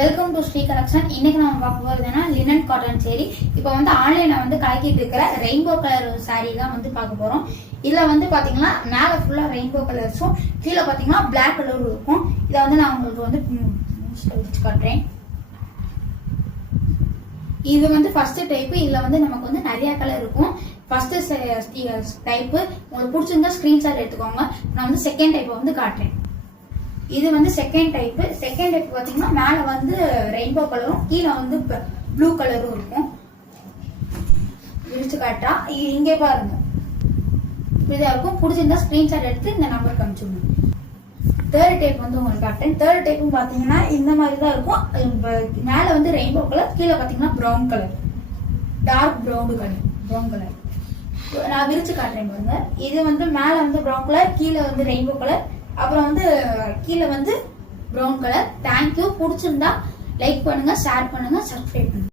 Welcome to Sri collection. இன்னைக்கு நம்ம பார்க்க போறதுன்னா லினன் காட்டன் சேரி. இப்போ வந்து ஆன்லைன்ல வந்து கலக்கிட்டு இருக்கிற ரெயின்போ கலர் சாரி தான் வந்து பார்க்க போறோம். இதுல வந்து பாத்தீங்கன்னா மேல ஃபுல்லா ரெயின்போ கலர்ஸும் கீழே பாத்தீங்கன்னா பிளாக் கலரும் இருக்கும். இதை வந்து நான் உங்களுக்கு வந்து காட்டுறேன். இது வந்து ஃபர்ஸ்ட் டைப். இதுல வந்து நமக்கு வந்து நிறைய கலர் இருக்கும். ஃபர்ஸ்ட் டைப் உங்களுக்கு பிடிச்சிருந்தா ஸ்கிரீன்ஷாட் எடுத்துக்கோங்க. நான் வந்து செகண்ட் டைப் வந்து காட்டுறேன். இது வந்து செகண்ட் டைப். செகண்ட் டைப் பாத்தீங்கன்னா மேல வந்து ரெயின்போ கலரும் கீழே வந்து ப்ளூ கலரும் இருக்கும். விரிச்சு காட்டா இங்கே பாருங்க, இப்படிதான் இருக்கும். பிடிச்சிருந்தா ஸ்கிரீன்ஷாட் எடுத்து இந்த நம்பருக்கு அனுப்பிச்சுடுங்க. தேர்ட் டைப் வந்து உங்களுக்கு காட்டுறேன். தேர்ட் டைப்பும் பாத்தீங்கன்னா இந்த மாதிரி தான் இருக்கும். மேல வந்து ரெயின்போ கலர், கீழே பாத்தீங்கன்னா brown colour, dark brown colour. நான் விரிச்சு காட்டுறேன் பாருங்க. இது வந்து மேல வந்து ப்ரௌன் கலர், கீழே வந்து ரெயின்போ கலர், அப்புறம் வந்து கீழே வந்து ப்ரௌன் கலர். தேங்க்யூ. பிடிச்சிருந்தா லைக் பண்ணுங்க, ஷேர் பண்ணுங்க, சப்ஸ்கிரைப் பண்ணுங்க.